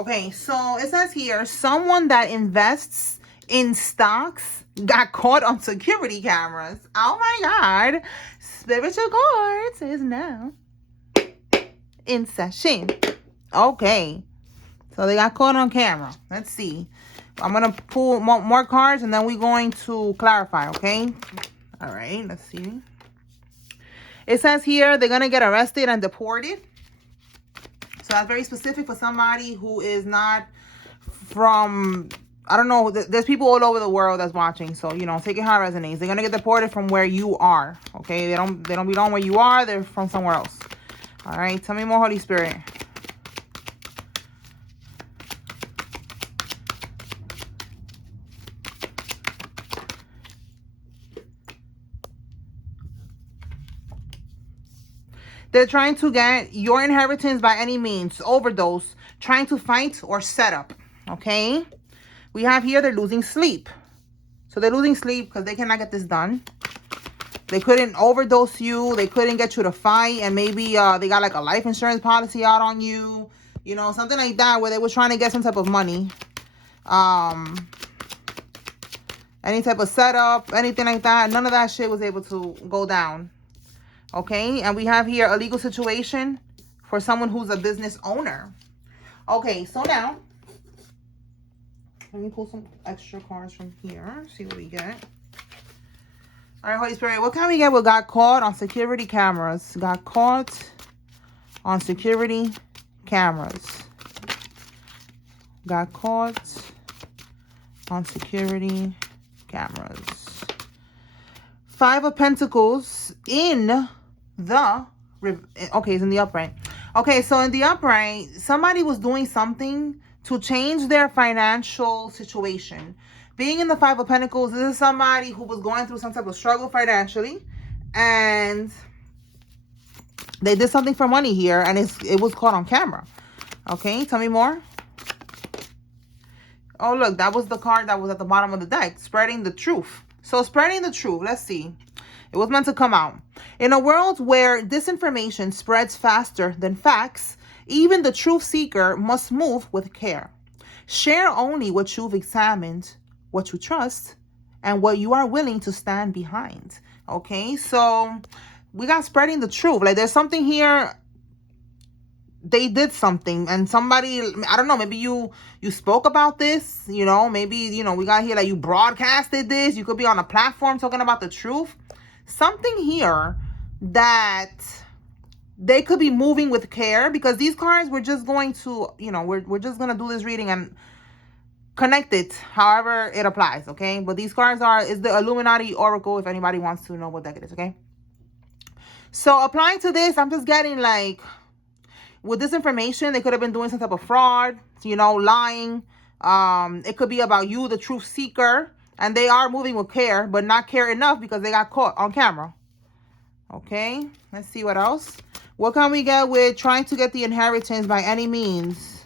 Okay, so it says here, someone that invests in stocks got caught on security cameras. Oh my God. Spiritual Courts is now in session. Okay. So they got caught on camera. Let's see. I'm going to pull more cards and then we're going to clarify, okay? All right, let's see. It says here they're going to get arrested and deported. So that's very specific for somebody who is not from, I don't know, there's people all over the world that's watching. So, you know, take it how it resonates. They're going to get deported from where you are, okay? They don't belong where you are. They're from somewhere else. All right, tell me more, Holy Spirit. They're trying to get your inheritance by any means, overdose, trying to fight or set up, okay? We have here they're losing sleep. So they're losing sleep because they cannot get this done. They couldn't overdose you. They couldn't get you to fight. And maybe they got like a life insurance policy out on you. You know, something like that where they were trying to get some type of money. Any type of setup, anything like that. None of that shit was able to go down. Okay, and we have here a legal situation for someone who's a business owner. Okay, so now, let me pull some extra cards from here, see what we get. All right, Holy Spirit, what can we get? We got caught on security cameras. Got caught on security cameras. Got caught on security cameras. Five of Pentacles in the, okay, it's in the upright. Okay, so in the upright, somebody was doing something to change their financial situation. Being in the Five of Pentacles, this is somebody who was going through some type of struggle financially, and they did something for money here, and it was caught on camera. Okay, tell me more. Oh, look, that was the card that was at the bottom of the deck, spreading the truth. So spreading the truth, let's see. It was meant to come out. In a world where disinformation spreads faster than facts, even the truth seeker must move with care. Share only what you've examined, what you trust, and what you are willing to stand behind. Okay, so we got spreading the truth. Like there's something here. They did something and somebody, I don't know, maybe you spoke about this, you know, maybe, you know, we got here like you broadcasted this. You could be on a platform talking about the truth. Something here that they could be moving with care, because these cards, we're just going to, you know, we're just going to do this reading and connect it however it applies, okay? But these cards is the Illuminati Oracle, if anybody wants to know what deck it is, okay? So applying to this, I'm just getting like, with this information, they could have been doing some type of fraud, you know, lying. It could be about you, the truth seeker. And they are moving with care, but not care enough because they got caught on camera. Okay, let's see what else. What can we get with trying to get the inheritance by any means?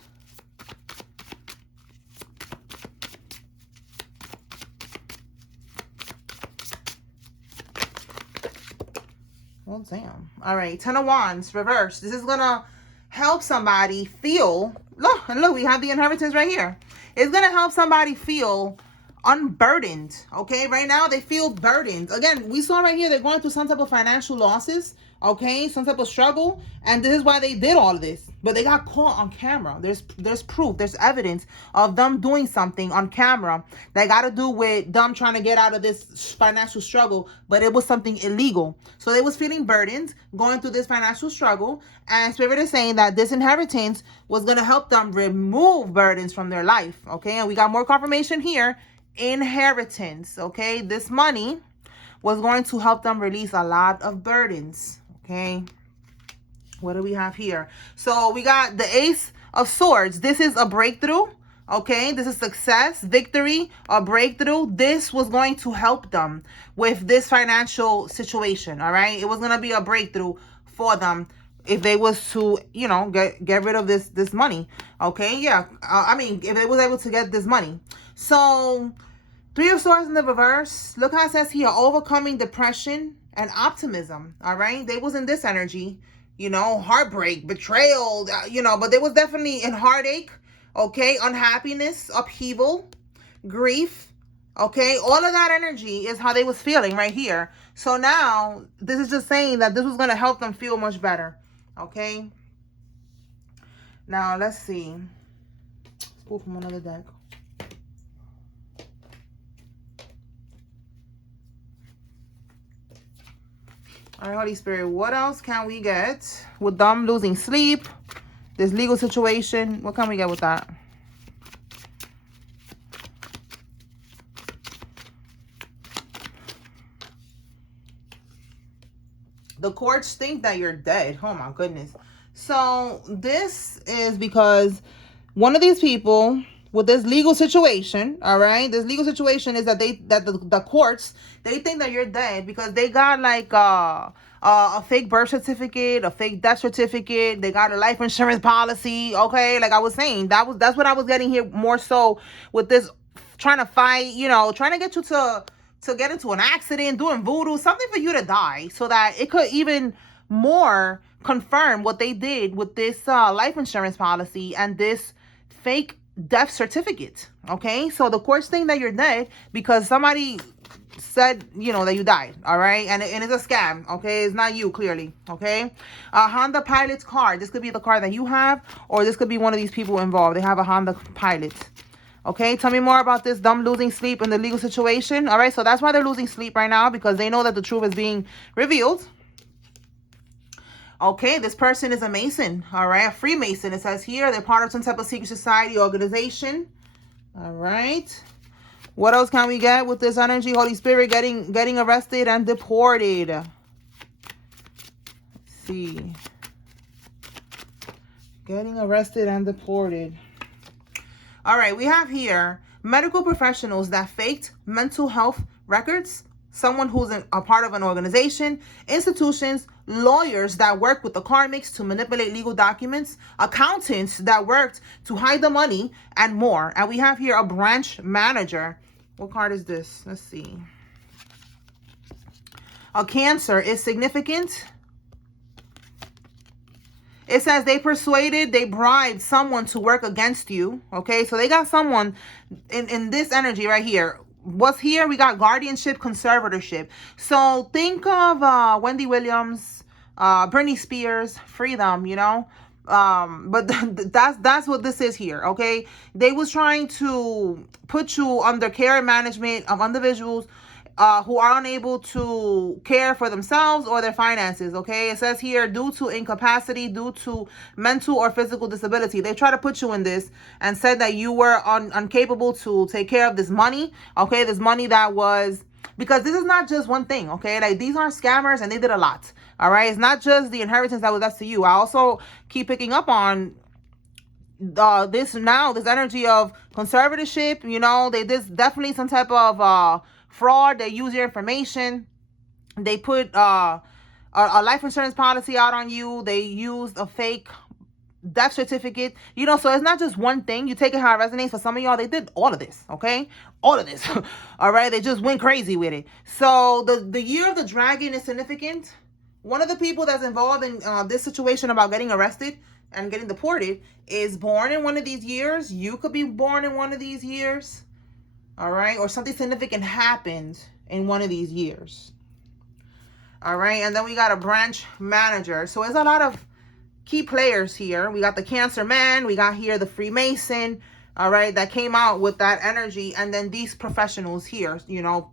Well, damn. All right, Ten of Wands, reverse. This is going to help somebody feel, look, we have the inheritance right here. It's going to help somebody feel unburdened. Okay, right now they feel burdened. Again, we saw right here they're going through some type of financial losses, okay, some type of struggle, and this is why they did all of this. But they got caught on camera. There's proof, there's evidence of them doing something on camera that got to do with them trying to get out of this financial struggle, but it was something illegal. So they was feeling burdened, going through this financial struggle, and Spirit is saying that this inheritance was going to help them remove burdens from their life, okay? And we got more confirmation here. Inheritance, okay? This money was going to help them release a lot of burdens, okay? What do we have here? So we got the Ace of Swords. This is a breakthrough, okay? This is success, victory, a breakthrough. This was going to help them with this financial situation, all right? It was going to be a breakthrough for them if they was to, you know, get rid of this money, okay? Yeah, I mean, if they was able to get this money. So, Three of Swords in the reverse. Look how it says here, overcoming depression and optimism, all right? They was in this energy, you know, heartbreak, betrayal, you know, but they was definitely in heartache, Okay, unhappiness, upheaval, grief. Okay, all of that energy is how they was feeling right here. So now this is just saying that this was going to help them feel much better. Okay, now let's see. Let's pull from another deck. All right, Holy Spirit, what else can we get with them losing sleep, this legal situation? What can we get with that? The courts think that you're dead. Oh my goodness. So this is because one of these people with this legal situation, all right, this legal situation is that the courts, they think that you're dead because they got like a fake birth certificate, a fake death certificate. They got a life insurance policy. Okay, like I was saying, that's what I was getting here more so with this, trying to fight, you know, trying to get you to get into an accident, doing voodoo, something for you to die, so that it could even more confirm what they did with this life insurance policy and this fake death certificate. Okay, so the courts think that you're dead because somebody said, you know, that you died. All right, and it's a scam. Okay, it's not you, clearly. Okay, Honda Pilot's car. This could be the car that you have, or this could be one of these people involved. They have a Honda Pilot. Okay, tell me more about this, them losing sleep in the legal situation. All right, so that's why they're losing sleep right now, because they know that the truth is being revealed. Okay, this person is a Mason. All right, a Freemason. It says here they're part of some type of secret society organization. All right. What else can we get with this energy? Holy Spirit getting arrested and deported. Let's see. Getting arrested and deported. All right, we have here medical professionals that faked mental health records, someone who's a part of an organization, institutions, lawyers that work with the karmics to manipulate legal documents, accountants that worked to hide the money, and more. And we have here a branch manager. What card is this? Let's see. A Cancer is significant. It says they persuaded, they bribed someone to work against you. Okay, so they got someone in this energy right here. What's here? We got guardianship, conservatorship. So think of Wendy Williams, Britney Spears, freedom, you know. But that's what this is here. Okay, they was trying to put you under care and management of individuals who are unable to care for themselves or their finances. Okay, it says here, due to incapacity, due to mental or physical disability. They try to put you in this and said that you were incapable to take care of this money. Okay, this money that was, because this is not just one thing. Okay, like these are scammers and they did a lot. All right, it's not just the inheritance that was left to you. I also keep picking up on this energy of conservatorship. You know, there's definitely some type of fraud. They use your information. They put a life insurance policy out on you. They used a fake death certificate. You know, so it's not just one thing. You take it how it resonates. For some of y'all, they did all of this. Okay, all of this. All right, they just went crazy with it. So the year of the dragon is significant. One of the people that's involved in this situation about getting arrested and getting deported is born in one of these years. You could be born in one of these years. All right, or something significant happened in one of these years. All right, and then we got a branch manager. So there's a lot of key players here. We got the Cancer man. We got here the Freemason. All right, that came out with that energy. And then these professionals here, you know,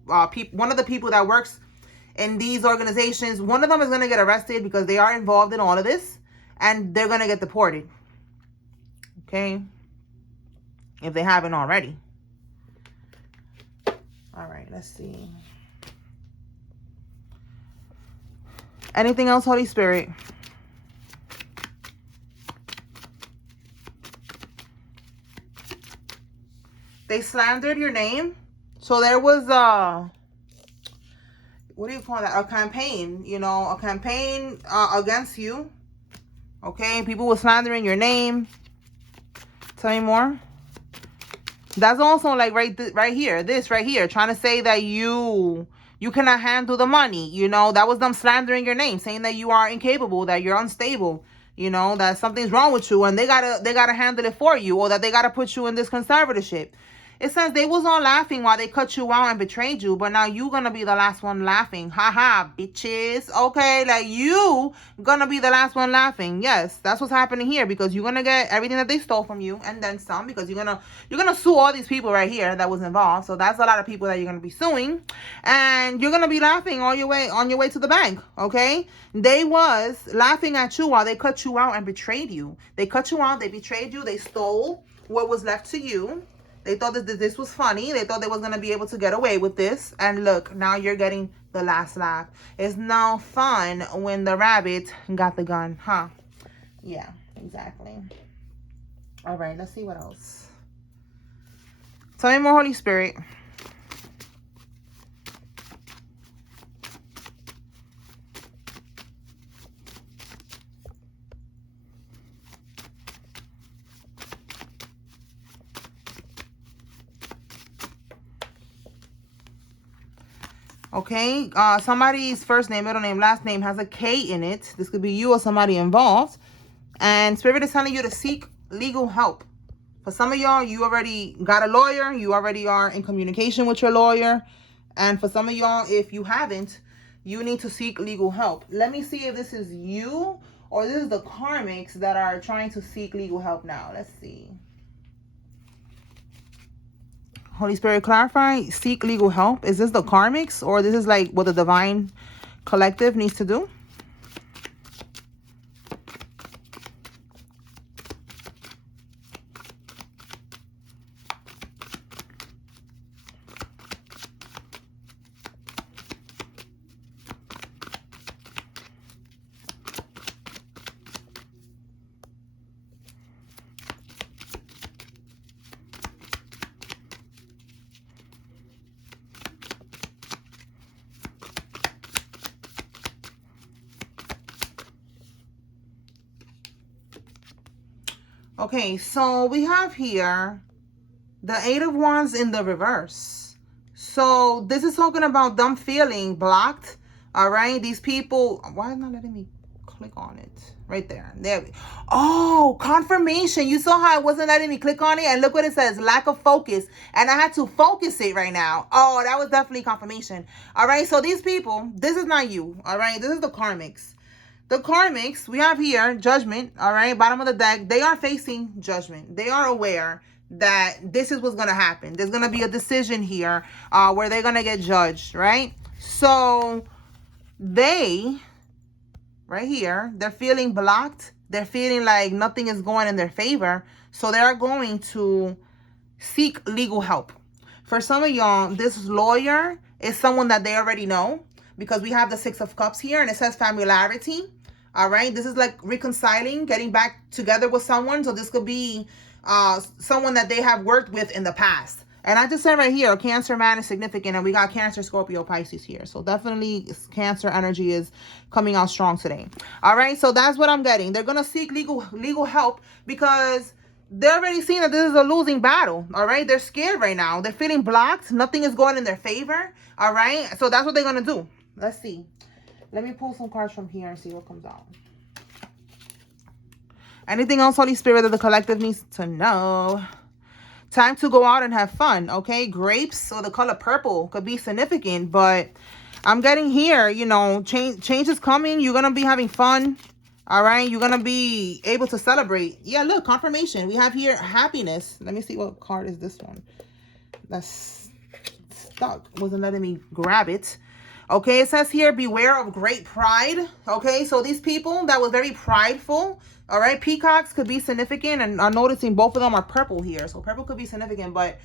one of the people that works in these organizations, one of them is going to get arrested because they are involved in all of this, and they're going to get deported. Okay, if they haven't already. All right, let's see. Anything else, Holy Spirit? They slandered your name. So there was what do you call that? A campaign, you know, a campaign against you. Okay, people were slandering your name. Tell me more. That's also like right here, this right here, trying to say that you cannot handle the money. You know, that was them slandering your name, saying that you are incapable, that you're unstable. you know, that something's wrong with you and they gotta handle it for you, or that they gotta put you in this conservatorship. It says they was all laughing while they cut you out and betrayed you, but now you gonna be the last one laughing. Haha, bitches. Okay, like you gonna be the last one laughing. Yes, that's what's happening here, because you're gonna get everything that they stole from you and then some, because you're gonna sue all these people right here that was involved. So that's a lot of people that you're gonna be suing, and you're gonna be laughing on your way to the bank. Okay, they was laughing at you while they cut you out and betrayed you. They cut you out, they betrayed you, they stole what was left to you. They thought that this was funny. They thought they was going to be able to get away with this. And look, now you're getting the last laugh. It's no fun when the rabbit got the gun, huh? Yeah, exactly. All right, let's see what else. Tell me more, Holy Spirit. Okay, somebody's first name, middle name, last name has a K in it. This could be you or somebody involved. And Spirit is telling you to seek legal help. For some of y'all, you already got a lawyer. You already are in communication with your lawyer. And for some of y'all, if you haven't, you need to seek legal help. Let me see if this is you or this is the karmics that are trying to seek legal help now. Let's see. Holy Spirit, clarify, seek legal help. Is this the karmics, or this is like what the divine collective needs to do? Okay, so we have here the Eight of Wands in the reverse. So this is talking about them feeling blocked. All right, these people, why is not letting me click on it? Right there. There. Oh, confirmation. You saw how it wasn't letting me click on it, and look what it says, lack of focus. And I had to focus it right now. Oh, that was definitely confirmation. All right, so these people, this is not you. All right, this is the karmics. The karmics, we have here judgment, all right, bottom of the deck. They are facing judgment. They are aware that this is what's going to happen. There's going to be a decision here where they're going to get judged, right? So they, right here, they're feeling blocked. They're feeling like nothing is going in their favor. So they're going to seek legal help. For some of y'all, this lawyer is someone that they already know, because we have the Six of Cups here and it says familiarity. All right, this is like reconciling, getting back together with someone. So this could be someone that they have worked with in the past. And I just said right here, Cancer man is significant, and we got Cancer, Scorpio, Pisces here. So definitely Cancer energy is coming out strong today. All right, so that's what I'm getting. They're gonna seek legal help because they're already seeing that this is a losing battle. All right, they're scared right now. They're feeling blocked. Nothing is going in their favor. All right, so that's what they're gonna do. Let's see. Let me pull some cards from here and see what comes out. Anything else, Holy Spirit, that the collective needs to know? Time to go out and have fun, okay? Grapes or the color purple could be significant, but I'm getting here, you know, change is coming. You're going to be having fun, all right? You're going to be able to celebrate. Yeah, look, confirmation. We have here happiness. Let me see what card is this one. That's stuck. Wasn't letting me grab it. Okay, it says here, beware of great pride. Okay, so these people that was very prideful, all right, peacocks could be significant, and I'm noticing both of them are purple here. So purple could be significant, but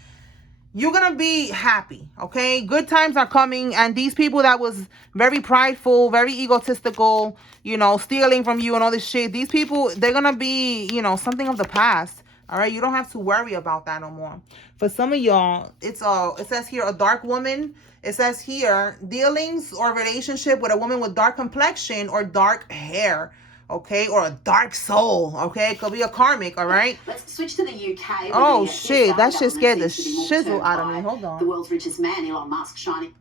you're going to be happy, okay? Good times are coming, and these people that was very prideful, very egotistical, you know, stealing from you and all this shit, these people, they're going to be, you know, something of the past. All right, you don't have to worry about that no more. For some of y'all, it says here a dark woman. It says here dealings or relationship with a woman with dark complexion or dark hair, okay, or a dark soul, okay. It could be a karmic, all right. Let's switch to the UK. Oh shit, that shit scared the shizzle out of me. Hold on. The world's richest man, Elon Musk, shining.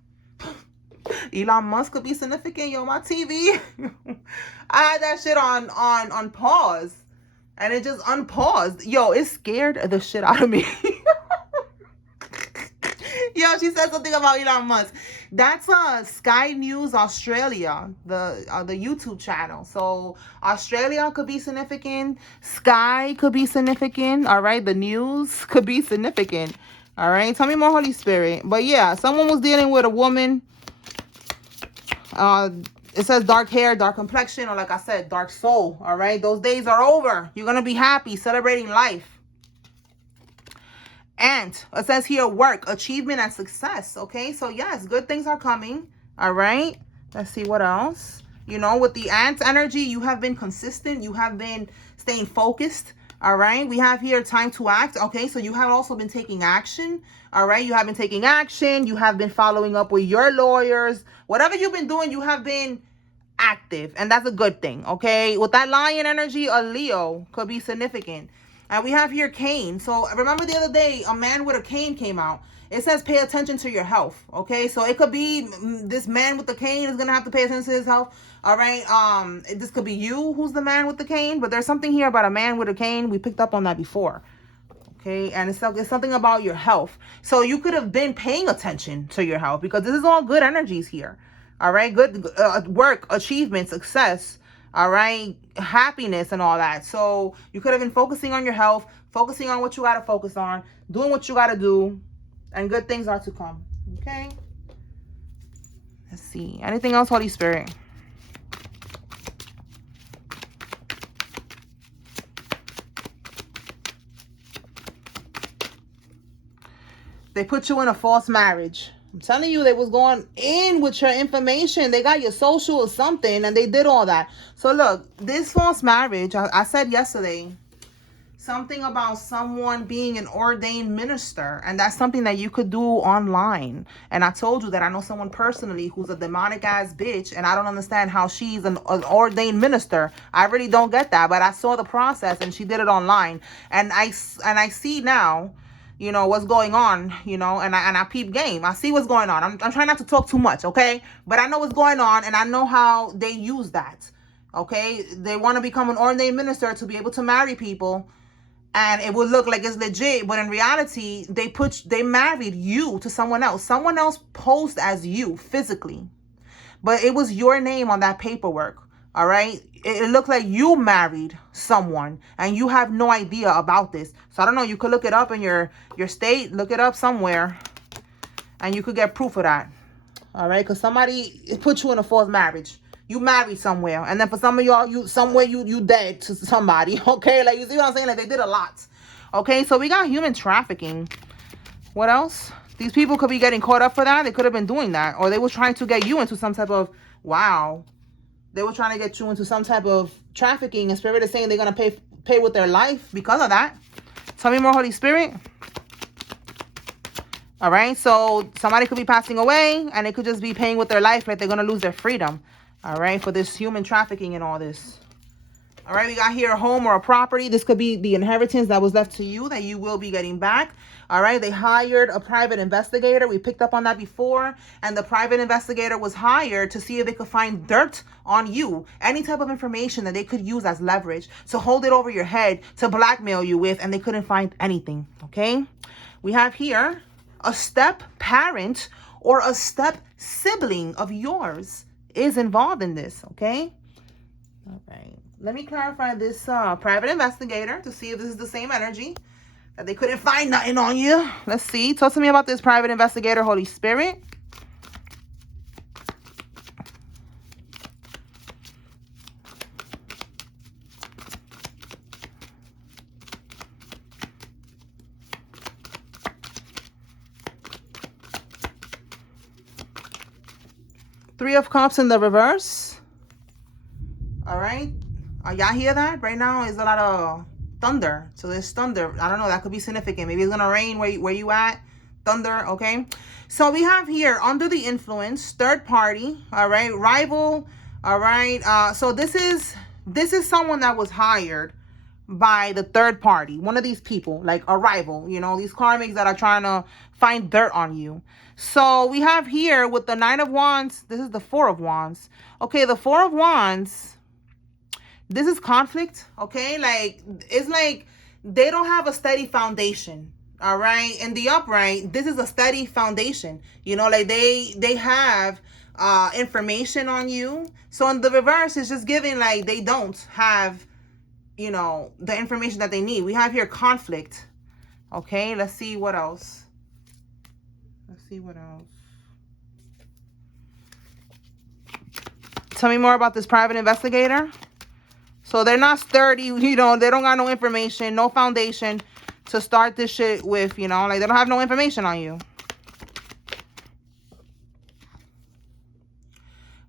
Elon Musk could be significant. Yo, my TV. I had that shit on pause. And it just unpaused. Yo, it scared the shit out of me. Yo, she said something about Elon Musk. That's Sky News Australia, the YouTube channel. So Australia could be significant. Sky could be significant. All right, the news could be significant. All right, tell me more, Holy Spirit. But yeah, someone was dealing with a woman. It says dark hair, dark complexion, or like I said, dark soul. All right, those days are over. You're gonna be happy, celebrating life. And it says here work, achievement, and success. Okay, so yes, good things are coming. All right, let's see what else. You know, with the ant energy, you have been consistent. You have been staying focused. All right, we have here time to act. Okay, so you have also been taking action. All right, you have been taking action. You have been following up with your lawyers. Whatever you've been doing, you have been active, and that's a good thing. Okay, with that lion energy, a Leo could be significant. And we have here cane. So remember the other day, a man with a cane came out. It says pay attention to your health. Okay, so it could be this man with the cane is gonna have to pay attention to his health. All right, this could be you who's the man with the cane, but there's something here about a man with a cane. We picked up on that before. Okay, and it's something about your health. So you could have been paying attention to your health, because this is all good energies here. All right, good work, achievement, success. All right, happiness and all that. So you could have been focusing on your health, focusing on what you got to focus on, doing what you got to do, and good things are to come. Okay, let's see. Anything else, Holy Spirit? They put you in a false marriage. I'm telling you, they was going in with your information. They got your social or something, and they did all that. So look, this false marriage, I said yesterday, something about someone being an ordained minister, and that's something that you could do online. And I told you that I know someone personally who's a demonic ass bitch, and I don't understand how she's an ordained minister. I really don't get that, but I saw the process, and she did it online. And I see now, you know, what's going on, you know, and I peep game. I see what's going on. I'm trying not to talk too much, okay? But I know what's going on, and I know how they use that, okay? They want to become an ordained minister to be able to marry people, and it would look like it's legit, but in reality, they married you to someone else. Someone else posed as you physically, but it was your name on that paperwork, all right? It looked like you married someone, and you have no idea about this. So I don't know, you could look it up in your state, look it up somewhere, and you could get proof of that. All right, because somebody put you in a false marriage. You married somewhere, and then for some of y'all, you dead to somebody. Okay, like, you see what I'm saying? Like, they did a lot. Okay, so we got human trafficking. What else? These people could be getting caught up for that. They could have been doing that, or they were trying to get you into some type of They were trying to get you into some type of trafficking, and Spirit is saying they're gonna pay with their life because of that. Tell me more, Holy Spirit. All right, so somebody could be passing away, and they could just be paying with their life, like they're gonna lose their freedom. All right, for this human trafficking and all this. All right, we got here a home or a property. This could be the inheritance that was left to you that you will be getting back. All right, they hired a private investigator. We picked up on that before. And the private investigator was hired to see if they could find dirt on you. Any type of information that they could use as leverage to hold it over your head, to blackmail you with, and they couldn't find anything. Okay, we have here a step parent or a step sibling of yours is involved in this. Okay, all right. Let me clarify this private investigator to see if this is the same energy, that they couldn't find nothing on you. Let's see. Talk to me about this private investigator, Holy Spirit. Three of Cups in the reverse. All right. Y'all hear that? Right now is a lot of thunder. So there's thunder. I don't know. That could be significant. Maybe it's going to rain where you at. Thunder. Okay. So we have here under the influence, third party. All right. Rival. All right. So this is someone that was hired by the third party. One of these people, like a rival, you know, these karmics that are trying to find dirt on you. So we have here with the Nine of Wands, this is the Four of Wands. Okay, the Four of Wands, this is conflict, okay? Like, it's like they don't have a steady foundation, all right? In the upright, this is a steady foundation. You know, like they have information on you. So in the reverse, it's just giving like they don't have, you know, the information that they need. We have here conflict. Okay, let's see what else. Let's see what else. Tell me more about this private investigator. So they're not sturdy, you know, they don't got no information, no foundation to start this shit with, you know, like they don't have no information on you.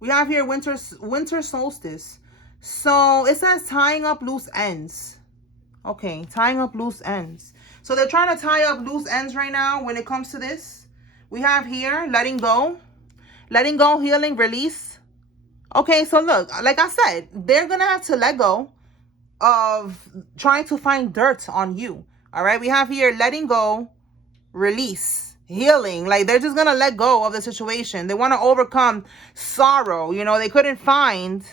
We have here winter solstice. So it says tying up loose ends. Okay, tying up loose ends. So they're trying to tie up loose ends right now when it comes to this. We have here letting go, healing, release. Okay, so look, like I said, they're going to have to let go of trying to find dirt on you. All right, we have here letting go, release, healing. Like they're just going to let go of the situation. They want to overcome sorrow. You know, they couldn't find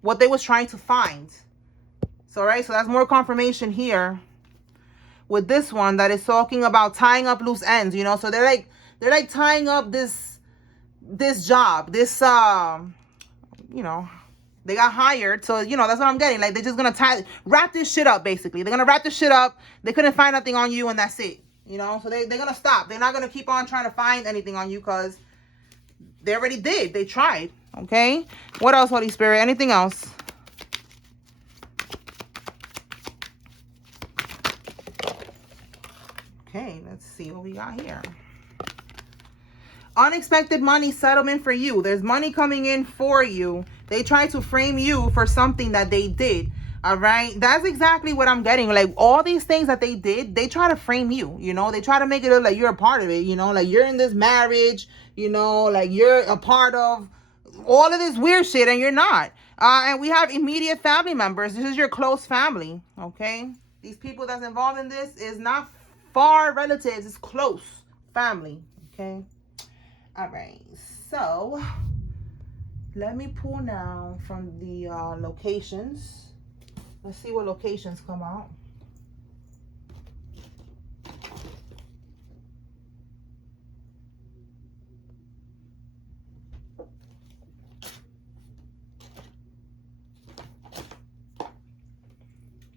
what they was trying to find. So, right, so that's more confirmation here with this one that is talking about tying up loose ends, you know. So they're like tying up this job, this you know, they got hired. So, you know, that's what I'm getting. Like, they're just going to wrap this shit up, basically. They're going to wrap this shit up. They couldn't find nothing on you, and that's it. You know, so they're going to stop. They're not going to keep on trying to find anything on you because they already did. They tried. Okay? What else, Holy Spirit? Anything else? Okay, let's see what we got here. Unexpected money settlement for you. There's money coming in for you. They try to frame you for something that they did. All right. That's exactly what I'm getting. Like all these things that they did, they try to frame you. You know, they try to make it look like you're a part of it. You know, like you're in this marriage, you know, like you're a part of all of this weird shit and you're not. And we have immediate family members. This is your close family. Okay. These people that's involved in this is not far relatives. It's close family. Okay. All right, so let me pull now from the locations. Let's see what locations come out.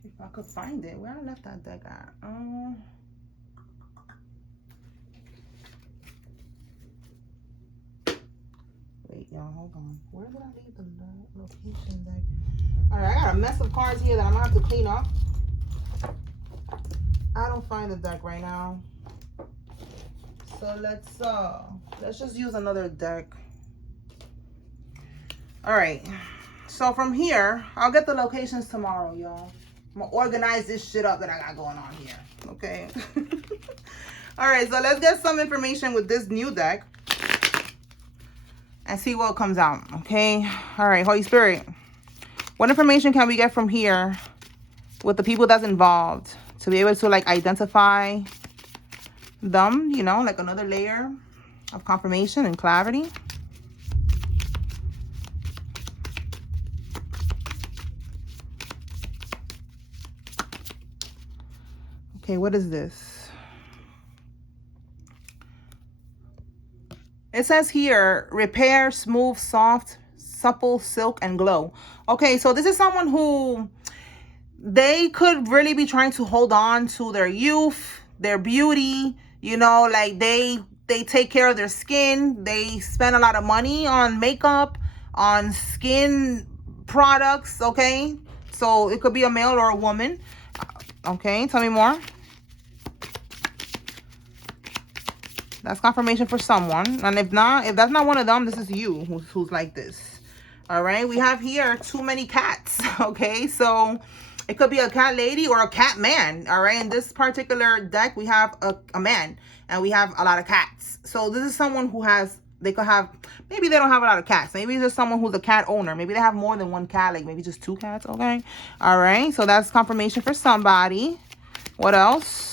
If I could find it, where I left that deck at? Wait, y'all, hold on. Where did I leave the location deck? All right, I got a mess of cards here that I'm gonna have to clean up. I don't find the deck right now, so let's just use another deck. All right, so from here, I'll get the locations tomorrow, y'all. I'm gonna organize this shit up that I got going on here. Okay. All right, so let's get some information with this new deck and see what comes out. Okay. All right, Holy Spirit, what information can we get from here with the people that's involved to be able to like identify them, you know, like another layer of confirmation and clarity? Okay, what is this? It says here, repair, smooth, soft, supple, silk, and glow. Okay, so this is someone who they could really be trying to hold on to their youth, their beauty, you know, like they take care of their skin. They spend a lot of money on makeup, on skin products, okay? So it could be a male or a woman. Okay, tell me more. That's confirmation for someone. And if that's not one of them, this is you who's like this. All right, we have here too many cats. Okay, so it could be a cat lady or a cat man. All right, in this particular deck, we have a man and we have a lot of cats. So this is someone who has, they could have, maybe they don't have a lot of cats. Maybe it's just someone who's a cat owner. Maybe they have more than one cat, like maybe just 2 cats. Okay, all right, so that's confirmation for somebody. What else?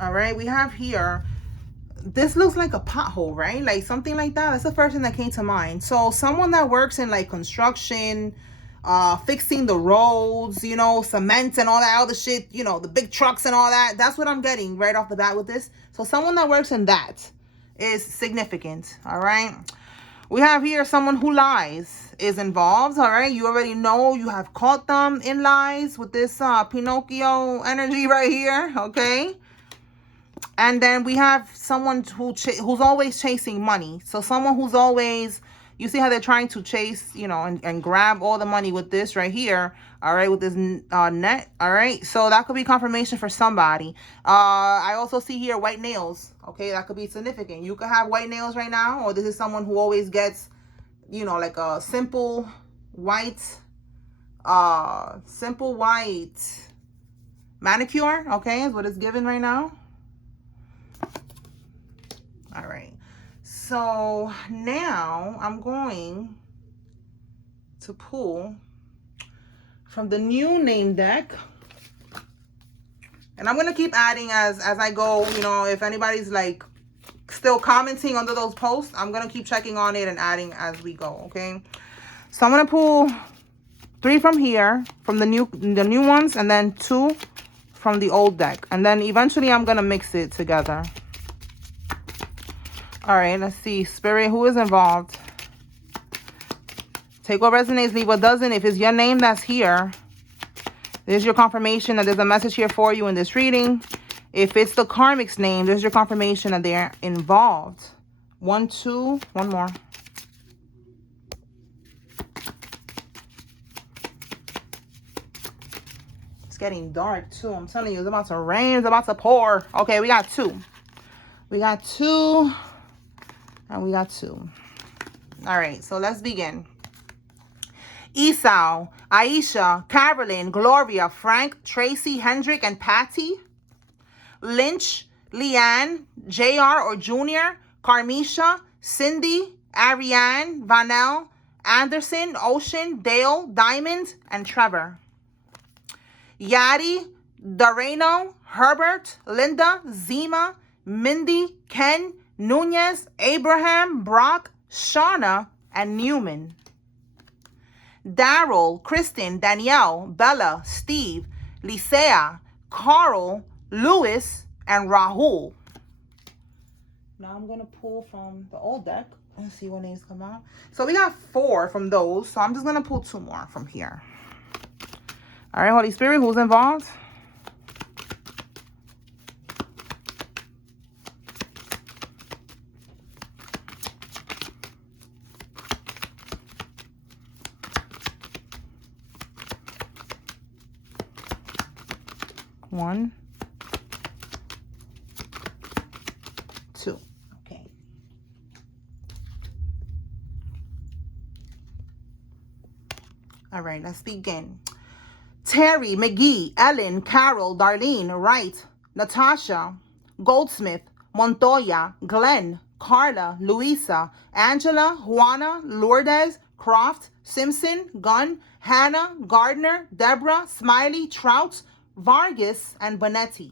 All right, we have here, this looks like a pothole, right? Like something like that. That's the first thing that came to mind. So someone that works in like construction, fixing the roads, you know, cement and all that other shit, you know, the big trucks and all that. That's what I'm getting right off the bat with this. So someone that works in that is significant. All right. We have here someone who lies is involved. All right. You already know you have caught them in lies with this Pinocchio energy right here. Okay. And then we have someone who's always chasing money. So someone who's always, you see how they're trying to chase, you know, and grab all the money with this right here. All right, with this net. All right, so that could be confirmation for somebody. I also see here white nails. Okay, that could be significant. You could have white nails right now, or this is someone who always gets, you know, like a simple white manicure. Okay, is what it's given right now. All right, so now I'm going to pull from the new name deck, and I'm going to keep adding as I go. You know, if anybody's like still commenting under those posts, I'm going to keep checking on it and adding as we go. Okay, so I'm going to pull 3 from here, from the new ones, and then 2 from the old deck, and then eventually I'm going to mix it together. All right, let's see. Spirit, who is involved? Take what resonates, leave what doesn't. If it's your name that's here, there's your confirmation that there's a message here for you in this reading. If it's the karmic's name, there's your confirmation that they're involved. 1, 2, one more. It's getting dark too. I'm telling you, it's about to rain. It's about to pour. Okay, we got 2. We got 2. And we got 2. All right, so let's begin. Esau, Aisha, Carolyn, Gloria, Frank, Tracy, Hendrik, and Patty. Lynch, Leanne, JR or Junior, Carmisha, Cindy, Ariane, Vanel, Anderson, Ocean, Dale, Diamond, and Trevor. Yadi, Doreno, Herbert, Linda, Zima, Mindy, Ken, Nunez, Abraham, Brock, Shauna, and Newman. Daryl, Kristen, Danielle, Bella, Steve, Lisea, Carl, Lewis, and Rahul. Now I'm going to pull from the old deck. Let's see what names come out. So we got 4 from those. So I'm just going to pull 2 more from here. All right, Holy Spirit, who's involved? One, 2. Okay. All right, let's begin. Terry, McGee, Ellen, Carol, Darlene, Wright, Natasha, Goldsmith, Montoya, Glenn, Carla, Luisa, Angela, Juana, Lourdes, Croft, Simpson, Gunn, Hannah, Gardner, Deborah, Smiley, Trout, Vargas, and Bonetti.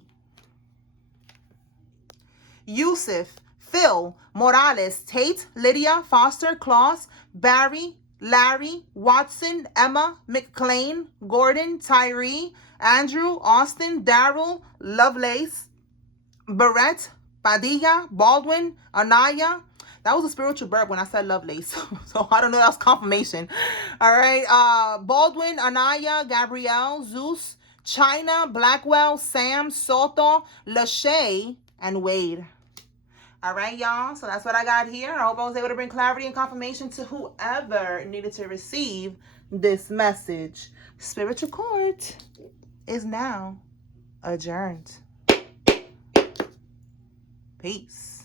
Yusuf, Phil, Morales, Tate, Lydia, Foster, Claus, Barry, Larry, Watson, Emma, McClain, Gordon, Tyree, Andrew, Austin, Daryl, Lovelace, Barrett, Padilla, Baldwin, Anaya. That was a spiritual burp when I said Lovelace. So I don't know, that was confirmation. All right. Baldwin, Anaya, Gabrielle, Zeus, China, Blackwell, Sam, Soto, Lachey, and Wade. All right, y'all. So that's what I got here. I hope I was able to bring clarity and confirmation to whoever needed to receive this message. Spiritual court is now adjourned. Peace.